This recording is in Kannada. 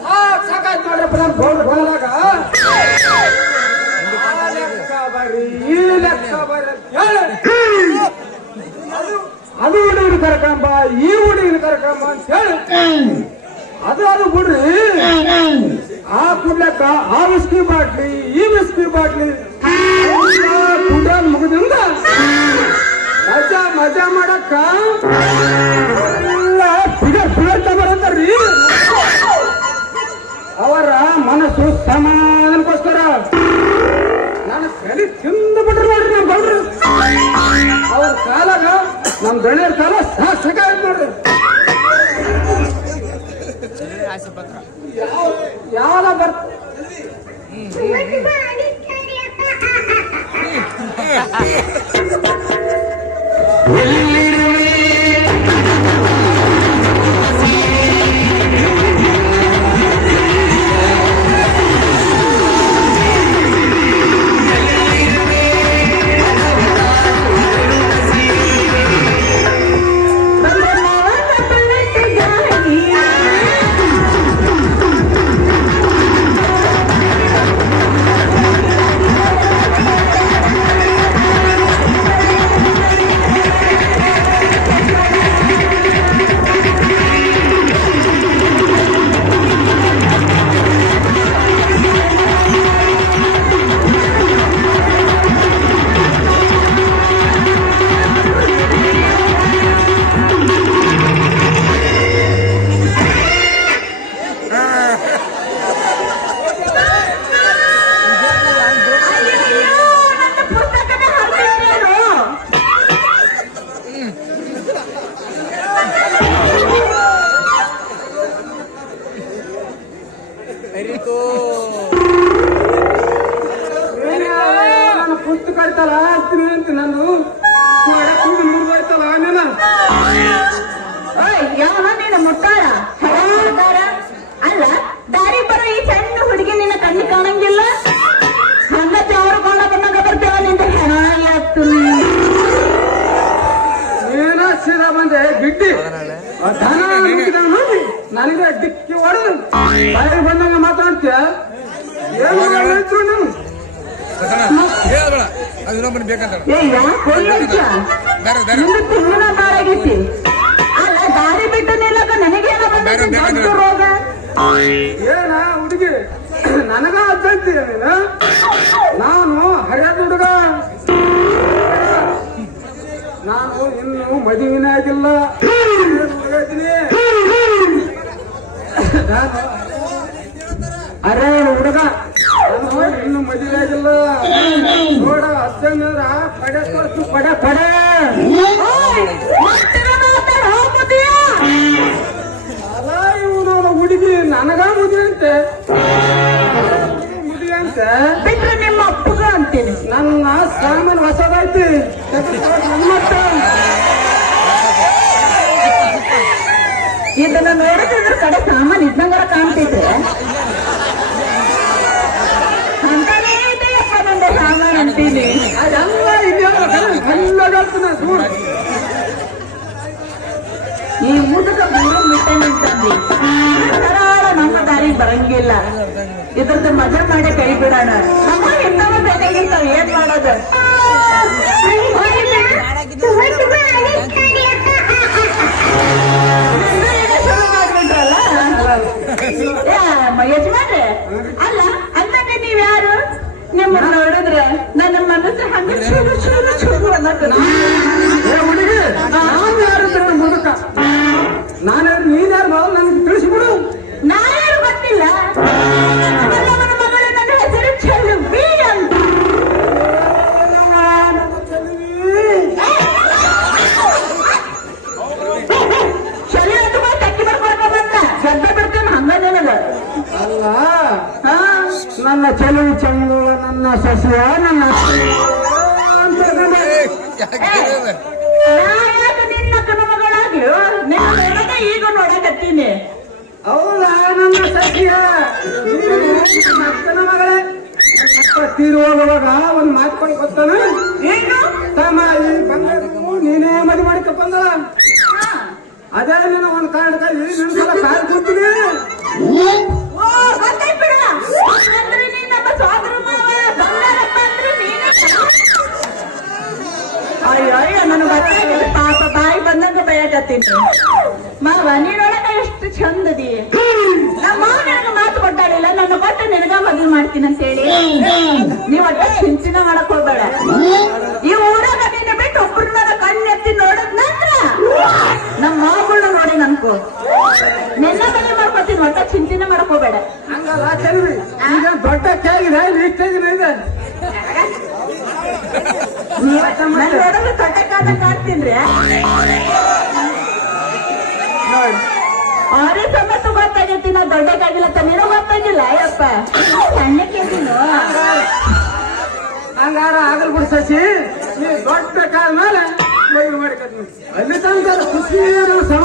ಸಾಕ್ ಸಾಕಾಯ್ತು ನೋಡ್ರಪ್ಪ ನಮ್ಮ ಬೋರ್ಡ್ ಲೆಕ್ಕ ಬರ್ರಿ ಈ ಲೆಕ್ಕ ಬರ್ರಿ ಅಂತ ಅದು ಹುಡುಗನ ಕರ್ಕಂಬ ಈ ಹುಡುಗನ ಕರ್ಕಂಬ ಅಂತ ಹೇಳಿ ಅದು ಅದು ಬಿಡ್ರಿ ಆ ಕುಡ್ಲಕ್ಕ ಆ ವಿಸ್ಕಿ ಬಾಟ್ಲಿ ಈ ವಿಸ್ಕಿ ಬಾಟ್ಲಿ ಕುಡ ಮುಗಿದಿಂದ ಮಜಾ ಮಜಾ ಮಾಡಕ್ಕ ಬಿಡ ಮನಸ್ಸು ಸಮಾಧಾನಕ್ಕೋಸ್ಕರ. ನಾನು ತಲೆ ತಿಂದು ಬಿಟ್ರು ನೋಡ್ರಿ ನಮ್ಮ ಗೌಡ್ರು. ಅವ್ರ ಕಾಲಾಗ ನಮ್ ದಣಿಯರ್ ಕಾಲ ಸಾಕ ನೋಡ್ರಿ. ಯಾವ ಬರ್ ನಾನು ಪುಸ್ತಕ ಕಟ್ತಲ್ಲ ಆಗ್ತೀನಿ ಅಂತ ನಾನು ಹೋಗಿ ಮುರಿದೋಯ್ತಲ್ಲ ನೀನ ಯಾವ ನೀನು ಮುಟ್ಟಾರ ಅಲ್ಲ ದಾರಿ ಬರೋ ಈ ಸಣ್ಣ ಹುಡುಗಿ ನಿನ್ನ ಕಣ್ಣು ಕಾಣಂಗಿಲ್ಲ ಹಂಗ ಚವರ ಕೊಂಡ ಬಂದಾಗ ಬರ್ತೇವ ನಿಂದ ಹೆಣ ಎತ್ತು ಏನ ಸೀದಾ ಬಂದೆ ಬಿಡ್ಡಿ ನುಗ್ಗಿದಾಗ ನೋಡಿ ನನಗೆ ಡಿಕ್ಕಿ ಹೊಡೆದು. ಬಾಯಿಗೆ ಬಂದಂಗ ಮಾತಾಡ್ತೀಯ? ಏನು ಮಾಡಿದ್ರು ನಾನು ಇನ್ನೊಬ್ಬನ ಬೇಕಂತ. ದಾರಿ ಬಿಟ್ಟು ನಿಲ್ಲಕ ನನಗೇನ ರೋಗ? ಏನ ಹುಡುಗಿ? ನನಗ ಅಜ್ಜಂತೀಯ ನೀನು? ನಾನು ಹರಿಯದ ಹುಡುಗ. ನಾನು ಇನ್ನು ಮದುವೆನೇ ಆಗಿಲ್ಲ ಹುಡುಗ ಇದೀನಿ. ನಾನು ಅರೆ ಹುಡುಗ. ನಾನು ಇನ್ನು ಮದುವೆ ಆಗಿಲ್ಲ. ನೋಡ ಅಜ್ಜಂದ್ರ ಪಡೆ ಕೊಡ್ತು ಪಡೆ ಪಡೆ? ಅಲ್ಲ ಇವನು ಹುಡುಗಿ ನನಗ ಮದುವೆ ಅಂತೆ. ಮದುವೆ ಅಂತೆ. ಬಿಟ್ರೆ ನಿಮ್ಮ ಅಪ್ಪಗ ಅಂತೀನಿ. ನನ್ನ ಸಾಮಾನು ಹೊಸದೈತಿ ಮತ್ತೆ? ಇದನ್ನ ನೋಡಿದ್ರೆ ಕಡೆ ಸಾಮಾನ್ ಇದ್ದಂಗಾರ ಕಾಣ್ತಿದ್ರೆ. ಅಂತಾನೇ ಇದೆಯಪ್ಪ ನಂದು ಸಾಮಾನ್ ಅಂತೀನಿ. ಅದೆಲ್ಲ ಇದೆಯಲ್ಲ ಕಲ್ಲಗಲ್ತನ ದೂರ ಈ ಮುದುಕ ನಿಂತಂದಿ ಸರಳ ನಮ್ಮ ದಾರಿಗೆ ಬರಂಗಿಲ್ಲ. ಇದ್ರದ್ದು ಮಜಾ ಮಾಡಿ ಕೈ ಬಿಡೋಣ. ಅಮ್ಮ ಇನ್ನವ ಬೇಕಾಗಿರ್ತಾವ ಏನ್ ಮಾಡೋದು? ಅಲ್ಲ ಅಂದಂಗೆ ನೀವ್ ಯಾರು ನಿಮ್ಮ ನೋಡಿದ್ರೆ ನನ್ನ ಮನಸ್ಸು ಹಂಗ ಚೂರು ಚೂರು ಚೂರು ಹುಡುಗಿ ನಾನು ಯಾರು ಮುದುಕ ನಾನು ನನ್ನ ಚೆಲುವು ಚಂಗುಳ ನನ್ನ ಸಸ್ಯ ನನ್ನ ನನ್ನ- ಯಾಕೆ ನಿನ್ನ ಈಗ ನೋಡಕತ್ತೀನಿ. ಹೌದಾ ನನ್ನ ಸಸ್ಯ? ಅಕ್ಕನ ಮಗಳೇ ತೀರುವಾಗ ಒಂದು ಮಾತು ಗೊತ್ತಾನ ತಮ್ಮ ನೀನೇ ಮದುವೆ ಮಾಡಿಕ ಬಂದಳ ಹಾ. ಅದೇ ನೀನು ಒಂದು ಕಾರಣಕ್ಕಾಗಿ ನಿನ್ನ ಸಲ ಕಾಲ್ ಕೂತೀನಿ ಚಂದದಿ. ನಮ್ಮ ಮಾವ ನನಗ ಮಾತು ಕೊಟ್ಟಾಳಿಲ್ಲ ನನ್ನ ಕೊಟ್ಟು ನಿನಗ ಮದುವೆ ಮಾಡ್ತೀನಿ ಅಂತ ಹೇಳಿ ನೀವ್ ಒಟ್ಟ ಚಿಂಚಿನ ಮಾಡಕ್ ಹೋಗ್ಬೇಡ. ಈ ಊರಾಗ ನಿನ್ನ ಬಿಟ್ಟು ಒಬ್ಬರನ್ನ ಕಣ್ಣೆತ್ತಿ ನೋಡಿದ ನಂತರ ನಮ್ಮ ಮಾವುಗಳನ್ನ ನೋಡಿ ನನ್ಕೋ ನಿನ್ನ ಮನೆ ಮಾಡ್ಕೊತೀನಿ ಒಟ್ಟ ಚಿಂಚಿನ ಮಾಡಕ್ ಹೋಗ್ಬೇಡ. ದೊಡ್ಡ ಕೇಳಿದೆ ನೀವ್ ನೋಡಿದ್ರೆ ಕಟ್ಟಕ್ಕಾದ ಕಾಡ್ತೀನ್ರಿ ಅವ್ರಿಗೆ ಸಮೇತ ಗೊತ್ತಾಗೈತಿ ನಾ ದೊಡ್ಡಕ್ಕಾಗಿಲ್ಲ ಅಂತ ನೀನು ಗೊತ್ತಾಗಿಲ್ಲ ಅಯ್ಯಪ್ಪ. ಸಣ್ಣ ಕೇಳ್ತೀನಿ ಹಂಗಾರ ಆಗಲ್ ಬಿಡ್ ಸಸಿ. ನೀ ದೊಡ್ಡ ಕಾಲ ಮೇಲೆ ಮಾಡಿ ಮಾಡ್ಕೊತೀನಿ ಅಲ್ಲಿ ತನಕ ಖುಷಿ ಶ್ರಮ